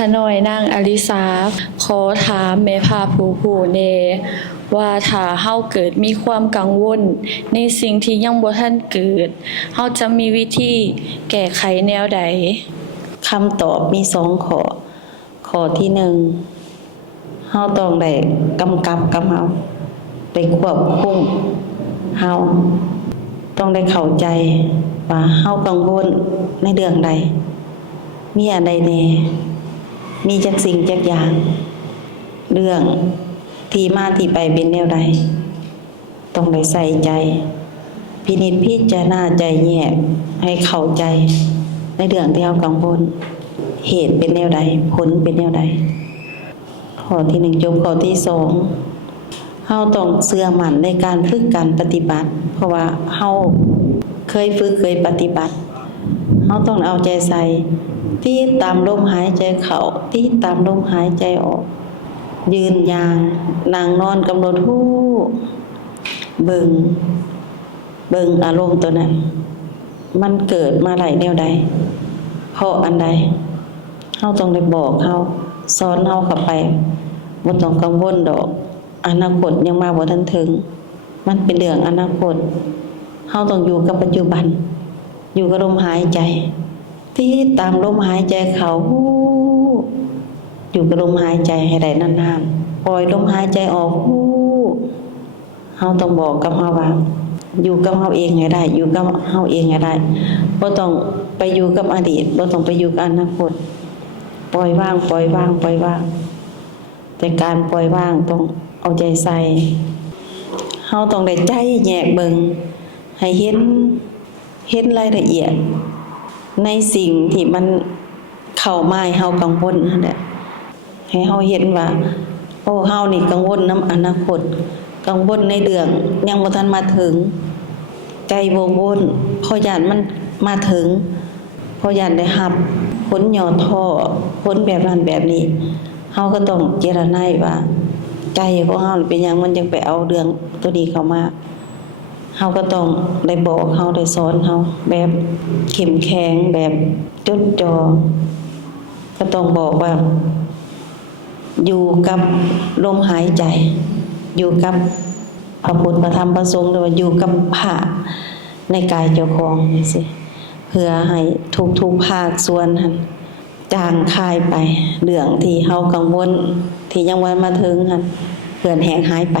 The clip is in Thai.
ขน้อยนางอลิสาขอถามแม่ภาผู้แน่ว่าถ้าเฮาเกิดมีความกังวลในสิ่งที่ยังบ่ทันเกิดเฮาจะมีวิธีแก้ไขแนวใดคำตอบมี2ข้อข้อที่1เฮาต้องได้กำกับกับเฮาได้ควบคุมเฮาต้องได้เข้าใจว่าเฮากังวลในเรื่องใดมีอันใดแน่มีจักสิ่งจักอย่างเรื่องที่มาที่ไปเป็นแนวใดต้องได้ใส่ใจพินิจพิจารณาใจแยกให้เข้าใจในเรื่องที่เฮากังวลเหตุเป็นแนวใดผลเป็นแนวใดข้อที่1จบข้อที่2เฮาต้องเชื่อมั่นในการฝึกการปฏิบัติเพราะว่าเฮาเคยฝึกเคยปฏิบัติเฮาต้องเอาใจใส่ที่ตามลมหายใจเข้าที่ตามลมหายใจออกยืนยางนั่งนอนกำหนดรู้เบิ่งอารมณ์ตัวนั้นมันเกิดมาหลายแนวใดเพราะอันใดเฮาต้องได้บอกเฮาสอนเฮาเข้าไปบ่ต้องกังวลดอกอนาคตยังมาบ่ทันถึงมันเป็นเรื่องอนาคตเฮาต้องอยู่กับปัจจุบันอยู่กับลมหายใจที่ตามลมหายใจเข้าอยู่กับลมหายใจให้ได้นานๆปล่อยลมหายใจออกเฮาต้องบอกกับเฮาว่าอยู่กับเฮาเองให้ได้อยู่กับเฮาเองให้ได้บ่ต้องไปอยู่กับอดีตบ่ต้องไปอยู่กับอนาคตปล่อยวางแต่การปล่อยวางต้องเอาใจใส่เฮาต้องได้ใจแยกเบิ่งให้เห็นรายละเอียดในสิ่งที่มันเข้ามาให้เฮากังวลนั่นแหละให้เฮาเห็นว่าโอ้เฮานี่กังวลนำอนาคตกังวลในเรื่องยังบ่ทันมาถึงใจบ่วนเพราะญาติมันมาถึงเพราะญาติได้รับผลย่อท้อผลแบบนั้นแบบนี้เฮาก็ต้องเจรไนว่าใจของเฮาเป็นหยังมันจึงไปเอาเรื่องตัวนี้เข้ามาเฮาก็ต้องได้บอกเฮาได้สอนเฮาแบบเข้มแข็งแบบจดจ่อก็ต้องบอกว่าอยู่กับลมหายใจอยู่กับพระพุทธพระธรรมพระสงฆ์หรือว่าอยู่กับพระในกายเจ้าของนี่สิเพื่อให้ทุกภาคส่วนหั่นจางคายไปเรื่องที่เฮากังวลที่ยังบ่มาถึงหั่นเพื่อนแห้งหายไป